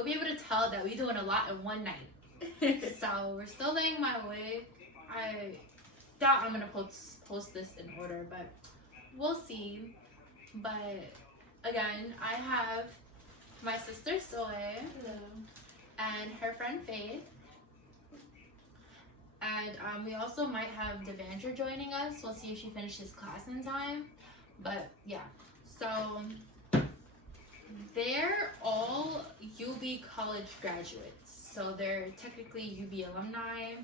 you'll be able to tell that we doing a lot in one night. So we're still laying my wig. I doubt I'm gonna post this in order, but we'll see. But again, I have my sister Soy and her friend Faith. And we also might have Devandra joining us. We'll see if she finishes class in time. But yeah, so they're all UB college graduates. So they're technically UB alumni.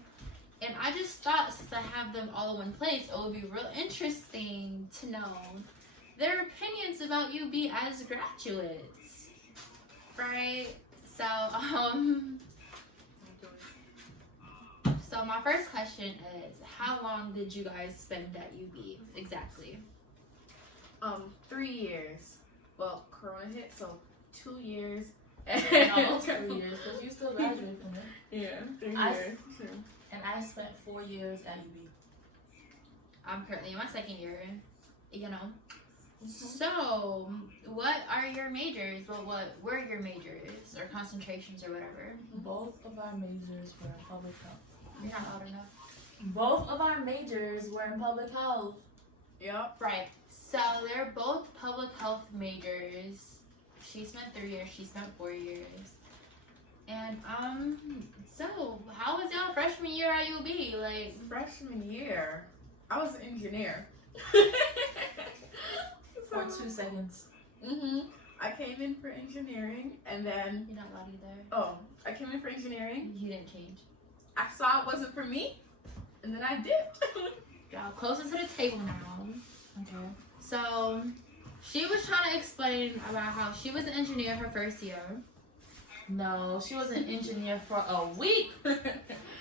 And I just thought, since I have them all in one place, it would be real interesting to know their opinions about UB as graduates. Right? So my first question is, how long did you guys spend at UB exactly? 3 years. Well, Corona hit, so 2 years. Almost 3 years, because you still graduated from it. Yeah, 3 years. And I spent 4 years at UB. I'm currently in my second year, you know. So, what are your majors? Well, what were your majors or concentrations or whatever? Both of our majors were in public health. You're not loud enough. Both of our majors were in public health. Yep. Right. So they're both public health majors. She spent 3 years. She spent 4 years. And so how was y'all freshman year at UB? Like Freshman year, I was an engineer. For 2 seconds. I came in for engineering, and then you're not loud either. I came in for engineering. You didn't change. I saw it wasn't for me, and then I dipped. Y'all closer to the table now. Okay. So she was trying to explain about how she was an engineer her first year. No, she was an engineer for a week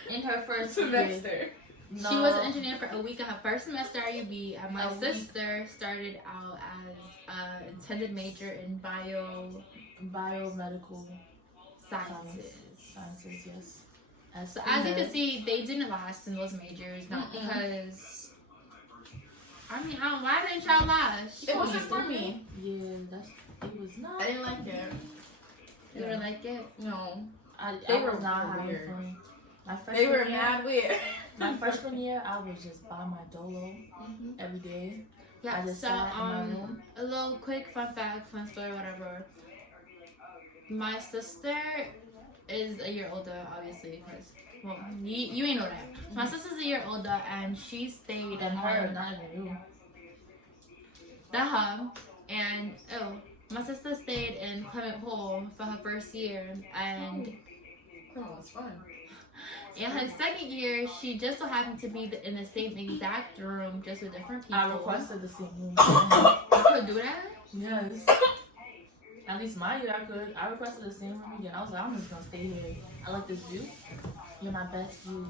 in her first semester. year. No. She was an engineer for a week in her first semester at UB, and my A sister started out as an intended major in biomedical sciences. Sciences, yes. So as you can see, they didn't last in those majors, not because. I mean, why didn't y'all last? It wasn't for me. Yeah, it was not. I didn't like it. You didn't like it? No. They were was not having weird. fun. They were mad weird. My freshman year, I was just by my dolo every day. Yeah. I just So sat in my room. a little quick fun fact, fun story, whatever. My sister is a year older, obviously, because well, you ain't know that. My sister's a year older, and she stayed in her. Not even you. And my sister stayed in Clement Hall for her first year, and Oh, it's fun. in her second year, she just so happened to be in the same exact room, just with different people. I requested the same room. You could do that? Yes. At least my year I could. I requested the same room again. I was like, I'm just gonna stay here. I like this view. You're my best view.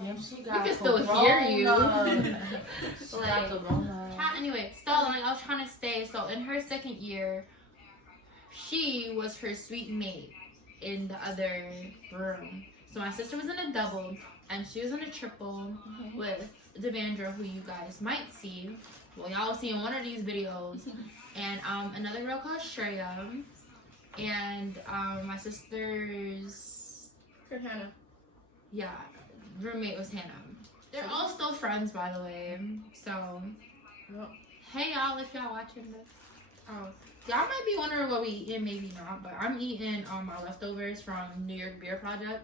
Yeah, she got We can still hear you. She got corona. Anyway, so like I was trying to stay. So in her second year, she was her suite mate in the other room. So my sister was in a double, and she was in a triple with Devandra, who you guys might see. Well, y'all will see in one of these videos. And another girl called Shreya. And my sister's Hannah. roommate was Hannah. They're all still friends, by the way. So, hey y'all, if y'all watching this. Y'all might be wondering what we eating, maybe not, but I'm eating my leftovers from New York Beer Project,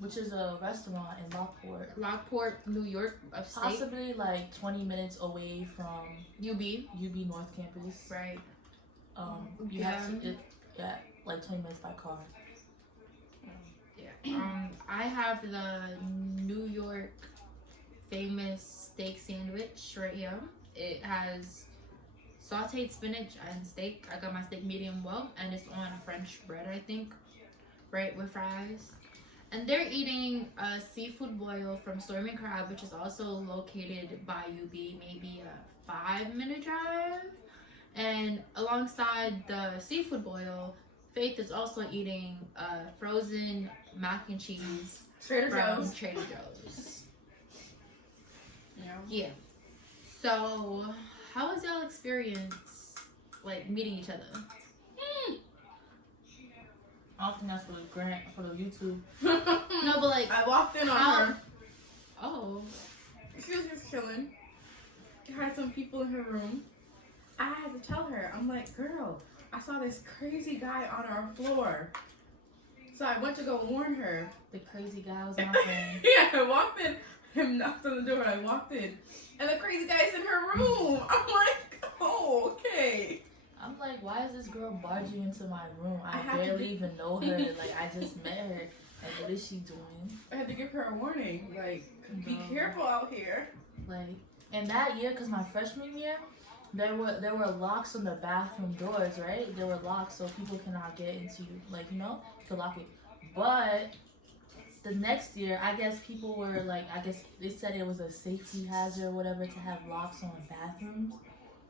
which is a restaurant in Lockport. Lockport, New York, upstate. Possibly like 20 minutes away from UB North Campus. Right. You have to like 20 minutes by car. Yeah. I have the New York famous steak sandwich right here. It has sauteed spinach and steak. I got my steak medium well, and it's on French bread, I think, right, with fries. And they're eating a seafood boil from Stormy Crab, which is also located by UB, maybe a 5-minute drive. And alongside the seafood boil, Faith is also eating frozen mac and cheese Trader from Joe's. Trader Joe's. Yeah. So, how was y'all experience, like, meeting each other? I don't think that's for the grant, for the YouTube. No, but like, I walked in on How- her. oh, She was just chilling. Had some people in her room. I had to tell her, I'm like, girl, I saw this crazy guy on our floor. So I went to go warn her. The crazy guy was my friend. Yeah, I walked in. Him knocked on the door. I walked in, and the crazy guy's in her room. I'm like, oh, okay. I'm like, why is this girl barging into my room? I I have to barely do- even know her. Like, I just met her. Like, what is she doing? I had to give her a warning. Like, be Bro. careful out here. Like, and that year, cause my freshman year, there were locks on the bathroom doors, right? There were locks so people cannot get into, like, you know, you could lock it. But the next year, I guess people were like, I guess they said it was a safety hazard or whatever to have locks on bathrooms.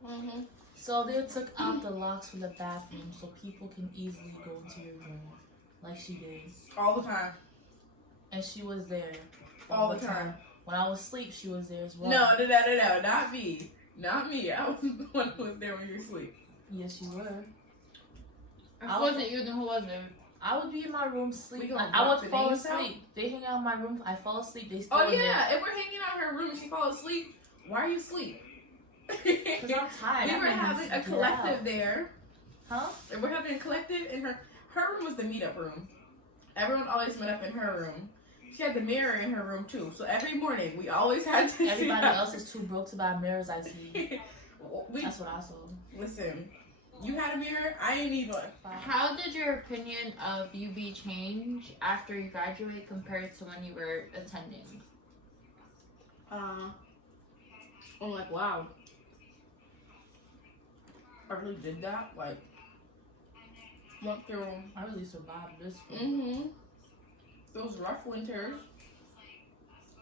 Mm-hmm. So they took out the locks for the bathroom so people can easily go into your room, like she did. All the time. And she was there All the time. When I was asleep, she was there as well. No, not me. Not me. I was the one who was there when you were asleep. Yes, you were. if it wasn't you, then who was it? I would be in my room We sleep. gonna I block would the fall names out? asleep. They hang out in my room. I fall asleep. They still Oh in yeah, if we're hanging out in her room and she falls asleep, why are you asleep? there. Cause I'm tired. We I were need to having a get collective out. there. Huh? And we're having a collective in her room was the meetup room. Everyone always met up in her room. She had the mirror in her room too. So every morning we always had to Everybody see else is too broke to buy mirrors. I see. we That's what I saw. listen. You had a mirror, I ain't need one. How did your opinion of UB change after you graduate compared to when you were attending? I'm like, wow. I really did that. Like, went through I really survived this. those rough winters.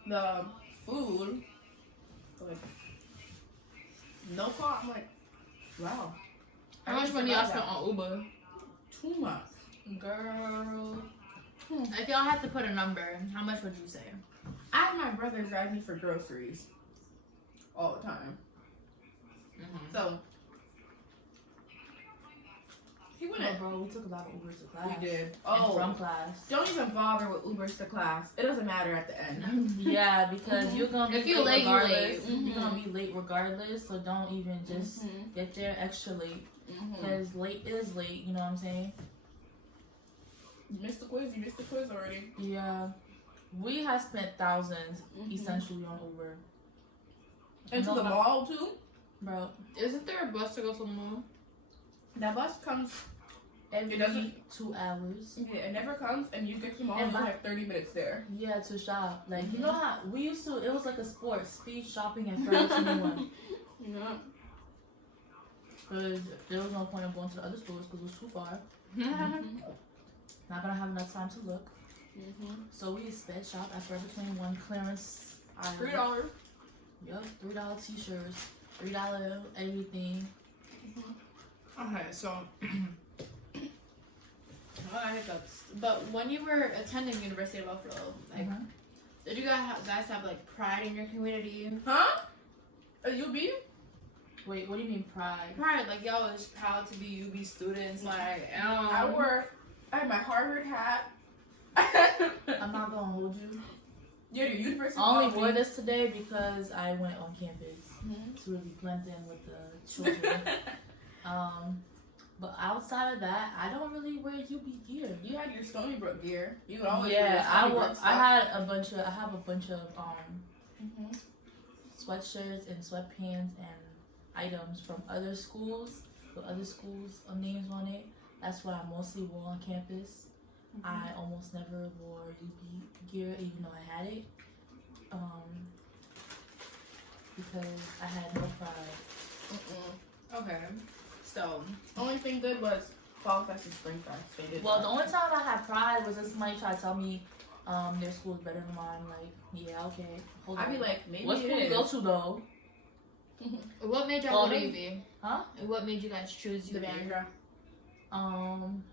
The food, like, no cost. I'm like, wow. How much money y'all spent on Uber? Too much. Girl. If y'all had to put a number, how much would you say? I had my brother drive me for groceries all the time. So he No, wouldn't. bro, we took a lot of Ubers to class. We did. And Oh, from class. don't even bother with Ubers to class. It doesn't matter at the end. Yeah, because you're gonna be If you're late, you're regardless. late. You're gonna be late regardless. So don't even just Mhm. get there extra late. Mhm. Because late is late. You know what I'm saying? You missed the quiz. You missed the quiz already. Yeah. We have spent thousands Mhm. essentially on Uber. And to No, the but- mall too. Bro, Isn't there a bus to go to the mall? That bus comes. every doesn't- 2 hours. Yeah, it never comes, and you get to the mall. And And you by- have 30 minutes there. Yeah, to shop. Like, you Mhm. know how we used to, it was like a sport, speed shopping at Forever 21. Yeah. Because there was no point of going to the other stores because it was too far. Mhm. Not gonna have enough time to look. Mhm. So we sped shop at Forever 21 clearance aisle. $3. Yup, $3 t-shirts, $3 everything. Okay, so I got hiccups. But when you were attending University of Buffalo, like, Mhm. did you guys have like pride in your community? Huh? A UB? Wait, what do you mean pride? Pride, like y'all was proud to be UB students. Like, I had my Harvard hat. I'm not gonna hold you. Yeah, the University I of only Albany. wore this today because I went on campus Mhm. to really blend in with the children. But outside of that, I don't really wear UB gear. You had your Stony Brook gear. You would always wear your Yeah, Stony Brook stuff. I have a bunch of Mhm. sweatshirts and sweatpants and items from other schools with other schools' names on it. That's what I mostly wore on campus. I almost never wore UB gear even though I had it. Because I had no pride. okay, so Only thing good was Fall Fest and Spring Fest. They did Well, that. the only time I had pride was if somebody tried to tell me their school is better than mine. Like, yeah, okay. Hold on. I'd be like, maybe what it school you is. go to though? what made y'all Well, go to they- UB? Huh? And what made you guys choose The UB? Vandra.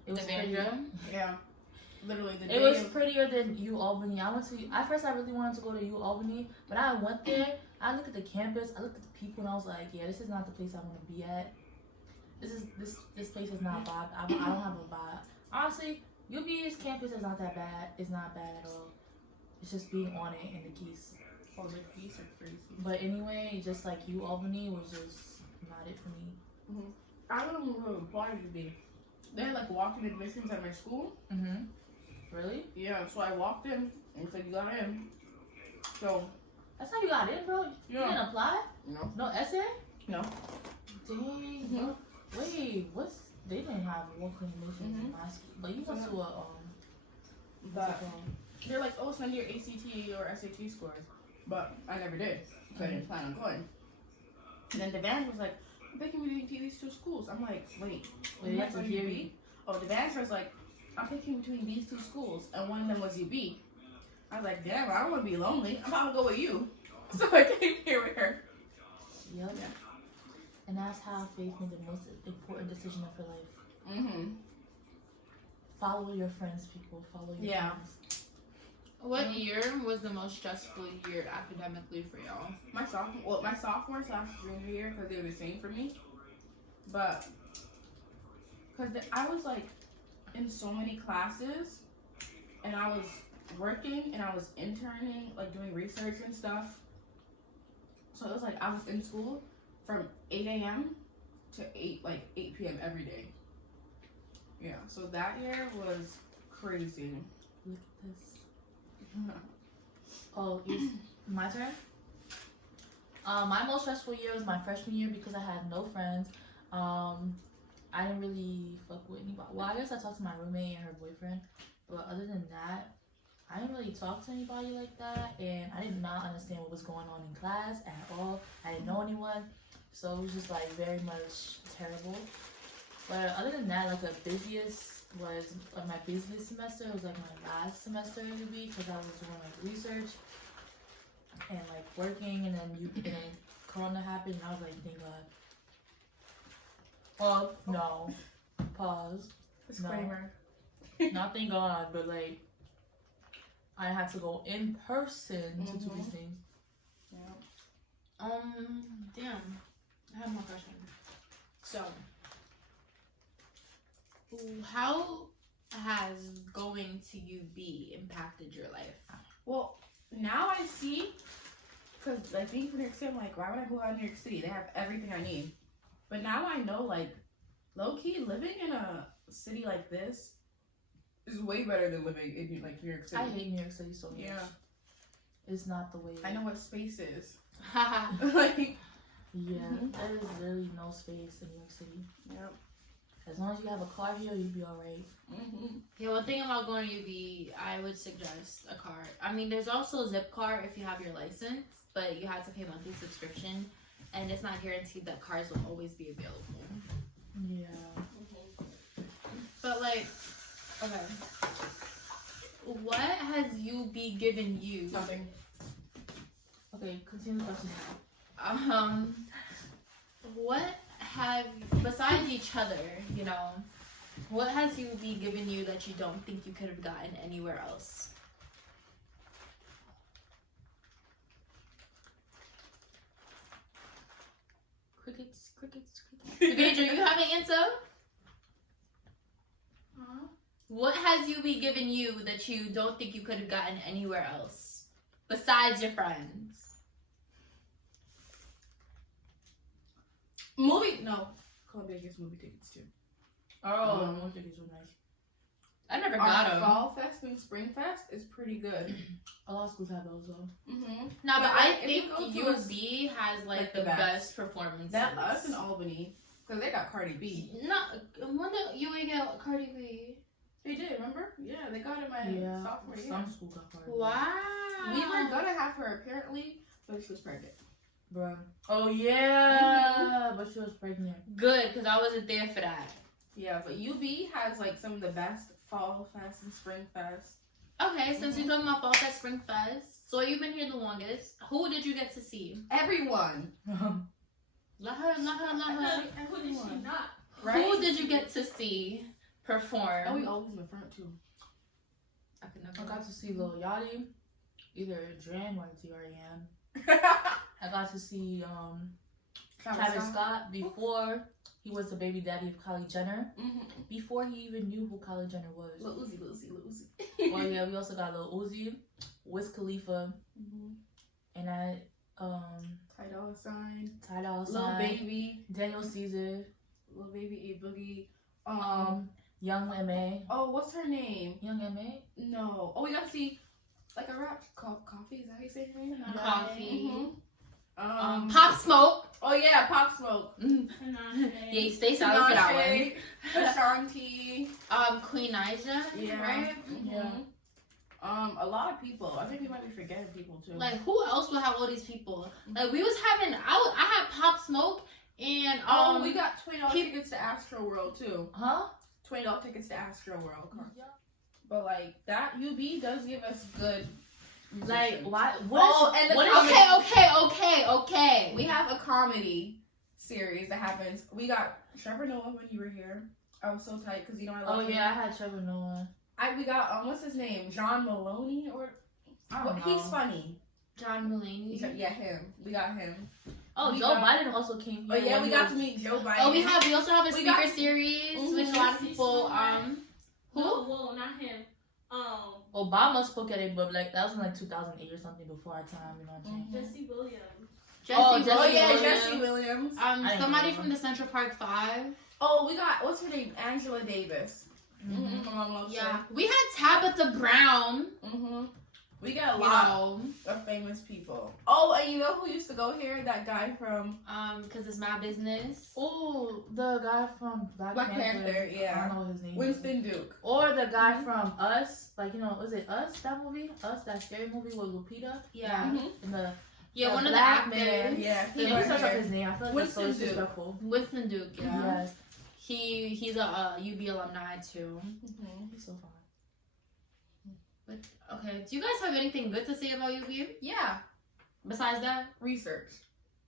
It was The pretty. Vandra? Yeah. Literally the It day was of- prettier than U Albany. I went to. At first, I really wanted to go to U Albany, but I went there. I looked at the campus. I looked at the people, and I was like, "Yeah, this is not the place I want to be at. This place is not vibe. I don't have a vibe. Honestly, UB's campus is not that bad. It's not bad at all. It's just being on it and the keys. Oh, the keys are crazy. But anyway, just like you, Albany was just not it for me. I don't know who applied to be. They had like walk-in admissions at my school. Really? Yeah, so I walked in and it said you got in. So That's how you got in, bro? You didn't apply? no. No essay? No. Dang. Mhm. Wait, they didn't have walk-in admissions in my school. But you went to a, what's it But called? they're like, oh, send your ACT or SAT scores. But I never did. So I didn't plan on going. And then the van was like, I'm picking between these two schools. I'm like, wait, Wait, that's a UB? theory. Oh, the van was like, I'm picking between these two schools. And one of them was UB. I was like, damn, I don't want to be lonely. I'm about to go with you. So I came here with her. Yep. Yeah. And that's how Faith made the most important decision of her life. Mm-hmm. Follow your friends, people. Follow your Yeah. friends. What year was the most stressful year academically for y'all? My sophomore / junior year, because they were the same for me. But, because I was like in so many classes, and I was working, and I was interning, like doing research and stuff. So it was like I was in school from 8 a.m. to 8 p.m. every day. Yeah, so that year was crazy. Look at this. Oh, it's my turn? My most stressful year was my freshman year because I had no friends. I didn't really fuck with anybody. Well, I guess I talked to my roommate and her boyfriend. But other than that, I didn't really talk to anybody like that. And I did not understand what was going on in class at all. I didn't know anyone. So it was just like very much terrible. But other than that, like the busiest was my busiest semester. It was like my last semester at UB because I was doing like research and like working, and then Corona happened, and I was like, thank God. Oh no, pause. Disclaimer. Not thank God, but like I had to go in person to do these things. Yeah. Damn. I have more questions. So, how has going to UB impacted your life? Well, now I see, because like being from New York City, I'm like, why would I go out to New York City? They have everything I need. But now I know, like, low-key, living in a city like this is way better than living in like New York City. I hate New York City so much. Yeah. It's not the way. I know what space is. Haha. Like, Yeah, there is really no space in New York City. Yep. As long as you have a car here, you'll be alright. Yeah, one thing about going to UB, I would suggest a car. I mean, there's also Zipcar if you have your license, but you have to pay monthly subscription, and it's not guaranteed that cars will always be available. Yeah. But like, okay, what has UB given you? Nothing. Okay, continue the question. What have, besides each other, you know, what has UB given you that you don't think you could have gotten anywhere else? Crickets. Deidre, you have an answer? What has UB given you that you don't think you could have gotten anywhere else besides your friends? Movie? No. Columbia gets movie tickets too. Oh, movie tickets were nice. I never got Our them. Fall Fest and Spring Fest is pretty good. A lot of schools have those though. No, but But I if you think go to UB has like like the the best performances. That us in Albany, because they got Cardi B. No, when did UA get Cardi B? They did, remember? Yeah, they got it my sophomore year. Some schools got Cardi. Wow. We were gonna have her apparently, but she was pregnant. Bruh. Oh yeah, but she was pregnant. Good, because I wasn't there for that. Yeah, but UB has like some of the best Fall Fest and Spring Fest. Okay, since you're talking about Fall Fest, Spring Fest, so you've been here the longest. Who did you get to see? Everyone. Let her. And who did she not? Right? Who did you get to see perform? Oh, we always in the front too. I could I never. got to see Lil Yachty, either Dram or TREM. I got to see Travis Scott before He was the baby daddy of Kylie Jenner. Before he even knew who Kylie Jenner was. Lil Uzi. Oh yeah, we also got Lil Uzi, Wiz Khalifa, and Ty Dolla $ign. Ty Dolla $ign, Lil Baby, Daniel Caesar, Lil Baby, A Boogie, Young M.A. oh, what's her name? Young M.A. No. Oh, we got to see like a rap Coffee. Is that how you say her name? Coffee. Pop Smoke. Oh yeah, Pop Smoke. Yeah, stay silent for that one. Ashanti. Queen Naija. Yeah. Right? Yeah. A lot of people. I think we might be forgetting people too. Like, who else would have all these people? Like, we was having, I had Pop Smoke and we got $20 tickets to Astro World too. Huh? $20 tickets to Astro World. But like that UB does give us good. Like, why? Okay. We have a comedy series that happens. We got Trevor Noah when you were here. I was so tight because I love him. Yeah, I had Trevor Noah. We got what's his name? John Maloney or I don't know. he's funny. John Mulaney. Yeah, him. We got him. Joe Biden also came here. Oh yeah, we got to meet Joe Biden. Oh, we also have a speaker series with a lot of people. Who? Whoa, not him. Obama spoke at it, but like that was in like 2008 or something before our time. You know what I'm saying? Jesse Williams. Jesse Williams. Somebody from the Central Park 5. Oh, we got what's her name? Angela Davis. My mom loves her. Yeah, we had Tabitha Brown. We got a lot of famous people. Oh, and you know who used to go here? That guy from because it's my business. Oh, the guy from Black Panther. Yeah, I don't know his name. Winston Duke. Or the guy from Us, like was it Us? That movie, Us, that scary movie with Lupita. Yeah. And the one of the black actors. man. Yeah, He never search up his name. I feel like Winston that's so Duke. disrespectful. Winston Duke. Yeah. Yes. He's a UB alumni too. He's so fun. But okay, do you guys have anything good to say about UB? Yeah. Besides that, Research.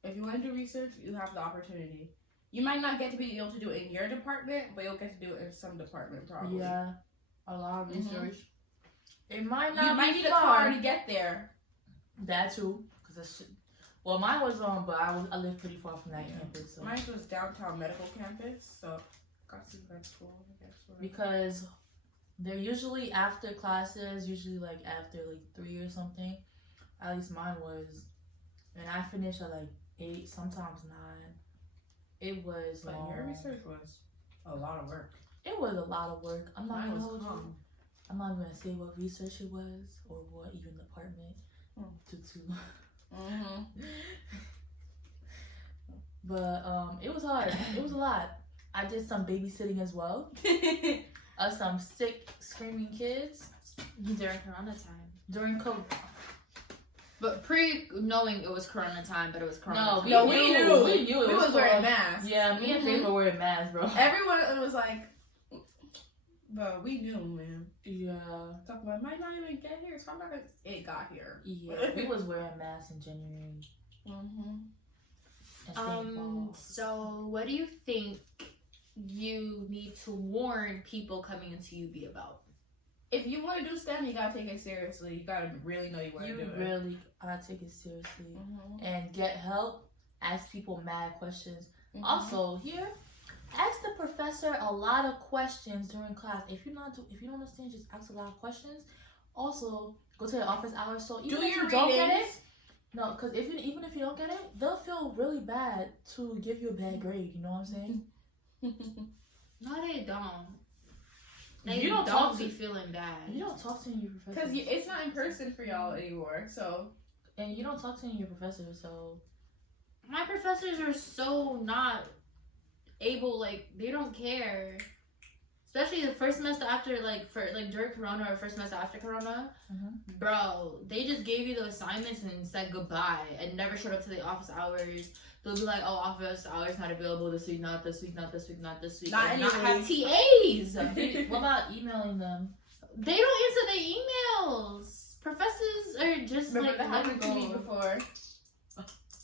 If you want to do research, you have the opportunity. You might not get to be able to do it in your department, but you'll get to do it in some department probably. Yeah. A lot of research. It might not. You might need a car to get there. That too, well, mine was but I live pretty far from that campus. So. Mine was downtown medical campus, so got to go to school. Because they're usually after classes, usually like after like 3 or something. At least mine was, and I finished at like 8, sometimes 9. It was. But your research was a lot of work. It was a lot of work. I'm not gonna hold you. calm. I'm not gonna say what research it was or what even department. But it was hard. It was a lot. I did some babysitting as well. Some sick, screaming kids during Corona time. During COVID. But knowing it was Corona time, but it was Corona time. No, we knew. We knew it we was wearing masks. Yeah, me and Faith were wearing masks, bro. Everyone was like, but we knew, man. Yeah. Talk about, might not even get here, so I'm not gonna. It got here. Yeah, we was wearing masks in January. So what do you think you need to warn people coming into UB about? If you want to do STEM, you gotta take it seriously. You gotta really know you want to do it. You really gotta take it seriously and get help. Ask people mad questions. Also, here, ask the professor a lot of questions during class. If you don't understand, just ask a lot of questions. Also, go to the office hours. So even if you don't get it, no, because even if you don't get it, they'll feel really bad to give you a bad grade. You know what I'm saying? No, they don't. You don't be feeling bad. You don't talk to your professor because it's not in person for y'all anymore. So, and you don't talk to your professor. So, my professors are so not able. Like, they don't care. Especially the first semester after, during Corona or first semester after Corona, bro, they just gave you the assignments and said goodbye and never showed up to the office hours. They'll be like, oh, office hours not available this week, not this week, not this week, not this week. Not have TAs. What about emailing them? They don't answer their emails. Professors are just that happened to me before.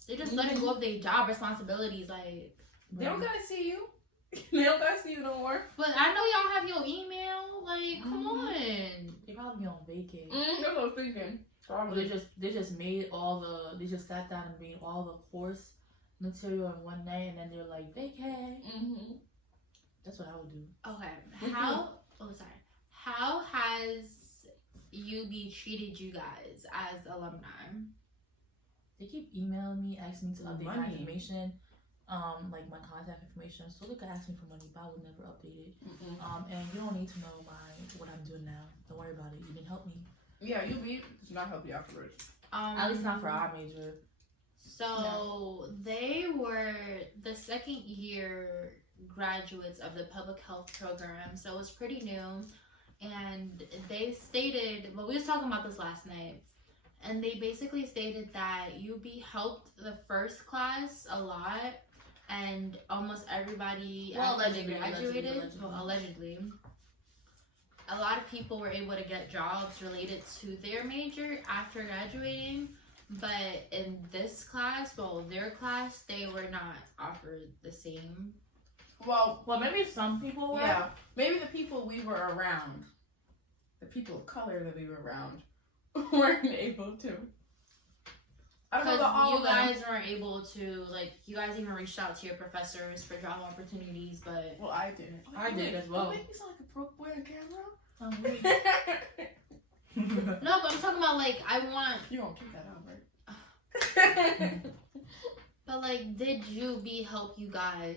They're just letting go of their job responsibilities. Like, they don't gotta see you. They don't gotta see you no more. But I know y'all have your email. Like, come on. They probably on vacay. That's what I was thinking. They just sat down and made all the course material in one night, and then they're like, vacay. That's what I would do. Okay. How has UB treated you guys as alumni? They keep emailing me, asking me to update my Money. information, like my contact information. So they could ask me for money, but I would never update it. And you don't need to know what I'm doing now. Don't worry about it. You didn't help me. Yeah, UB does not help you afterwards. At least not for our major. So they were the second year graduates of the public health program, so it was pretty new. And they stated, well, we was talking about this last night, and they basically stated that UB helped the first class a lot, and almost everybody after they graduated, allegedly, a lot of people were able to get jobs related to their major after graduating. But in this class, their class, they were not offered the same. Well, Maybe some people were. yeah, maybe the people we were around, the people of color that we were around, weren't able to. I don't know Because about all you of them. guys weren't able to, like, you guys even reached out to your professors for job opportunities, but... Well, I didn't. I did as well. You make me sound like a broke boy on camera. No, but I'm talking about, like, I want... You won't keep that out, right? But, like, did UB help you guys?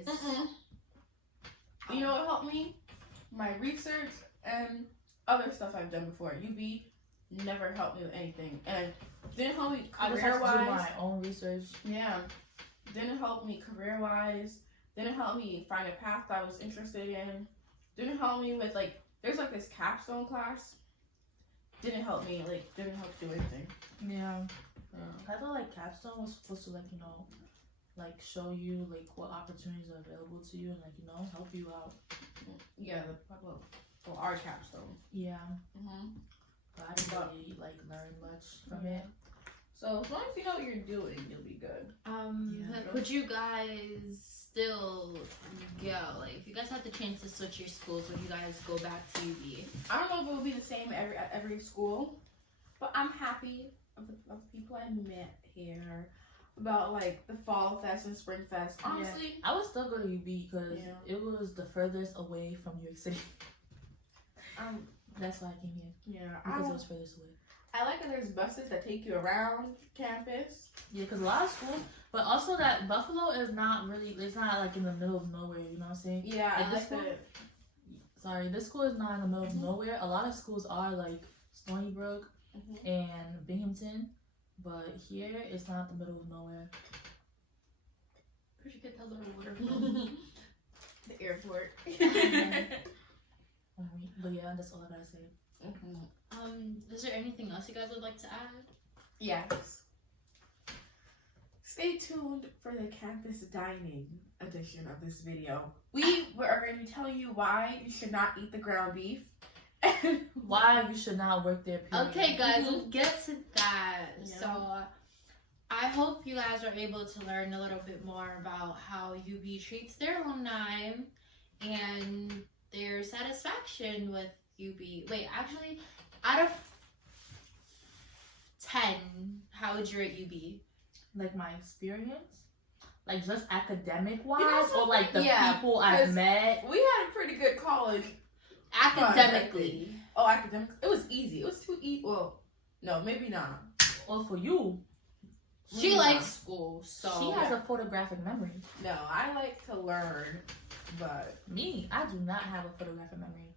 You know what helped me? My research and other stuff I've done before. UB never helped me with anything. And didn't help me I just had to do career-wise. my own research. Yeah. Didn't help me career-wise. Didn't help me find a path that I was interested in. Didn't help me with, like, there's, like, this capstone class. Didn't help me, like, didn't help do anything. Yeah. I feel like capstone was supposed to, like, you know, like, show you, like, what opportunities are available to you and, like, you know, help you out. Yeah, well, our capstone. Yeah. Mm-hmm. But I didn't really, like, learn much from it. So as long as you know what you're doing, you'll be good. Yeah. Would you guys still go? Like, if you guys had the chance to switch your schools, would you guys go back to UB? I don't know if it would be the same at every school, but I'm happy of the people I met here, about, like, the fall fest and spring fest. Honestly, I would still go to UB because Yeah. it was the furthest away from New York City. That's why I came here. yeah, Because it was furthest away. I like that there's buses that take you around campus. Yeah, because a lot of schools, but also that Buffalo is not really, it's not like in the middle of nowhere, you know what I'm saying? Yeah, Like I this like school, that. sorry, this school is not in the middle of nowhere. A lot of schools are like Stony Brook and Binghamton, but here it's not the middle of nowhere. Where'd you get that little water from? The airport. But yeah, that's all I gotta say. Is there anything else you guys would like to add? Yes. Stay tuned for the campus dining edition of this video. We are going to be telling you why you should not eat the ground beef. Why you should not work there, period. Okay, guys, we'll get to that. Yeah. So, I hope you guys are able to learn a little bit more about how UB treats their alumni and their satisfaction with UB. Wait, actually, out of 10, how would you rate UB? Like my experience? Like just academic wise? You know or like the yeah, people I've met? We had a pretty good college. Academically. Oh, academic. It was easy. It was too easy. Well, no, maybe not. Or for you? She likes school, so. She has a photographic memory. No, I like to learn, but Me, I do not have a photographic memory.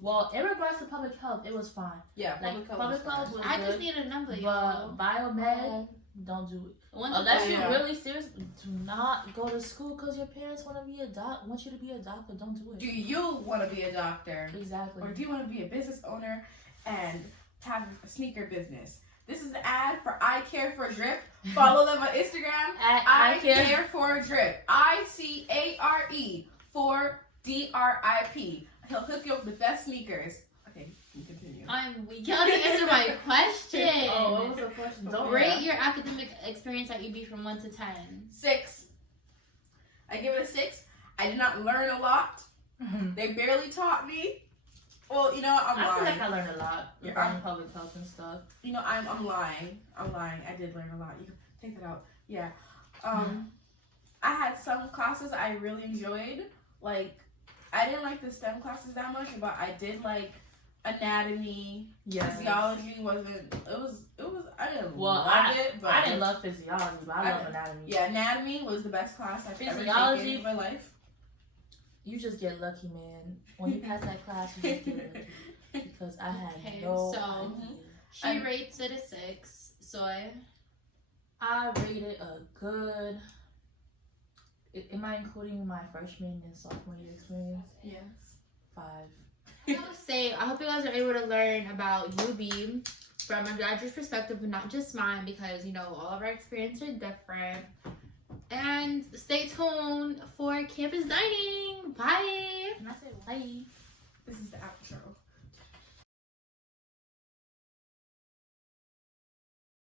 Well, in regards to public health, it was fine. yeah, Like, public health was I fine. just need a number, But y'all. biomed, don't do it. One to Unless five. you're Yeah. really serious, do not go to school because your parents want you to be a doctor. Don't do it. Do you want to be a doctor? Exactly. Or do you want to be a business owner and have a sneaker business? This is the ad for I Care for Drip. Follow them on Instagram. I Care for Drip. ICARE for DRIP. He'll hook you up with the best sneakers. Okay, you continue. We gotta answer my question. Oh, what was the question? Don't Rate your academic experience at UB from 1 to 10. 6. I give it a 6. I did not learn a lot. They barely taught me. Well, you know, I'm I feel lying. like I learned a lot Yeah. regarding public health and stuff. You know, I'm lying. I'm lying. I did learn a lot. You can take that out. Yeah. I had some classes I really enjoyed. Like, I didn't like the STEM classes that much, but I did like anatomy. Yes. Physiology wasn't. It was. I didn't Well, love it, but I didn't love physiology, but I love anatomy. Yeah, anatomy was the best class I've ever Physiology- taken in my life. You just get lucky, man. When you pass that class, you just get lucky. Because I had Okay, no so- idea. She rates it a 6. Soy. I rated a good. Am I including my freshman and sophomore year experience? Yes. 5. I would say, I hope you guys are able to learn about UB from a graduate's perspective, but not just mine, because, you know, all of our experiences are different. And stay tuned for campus dining. Bye. And I said, bye. This is the outro.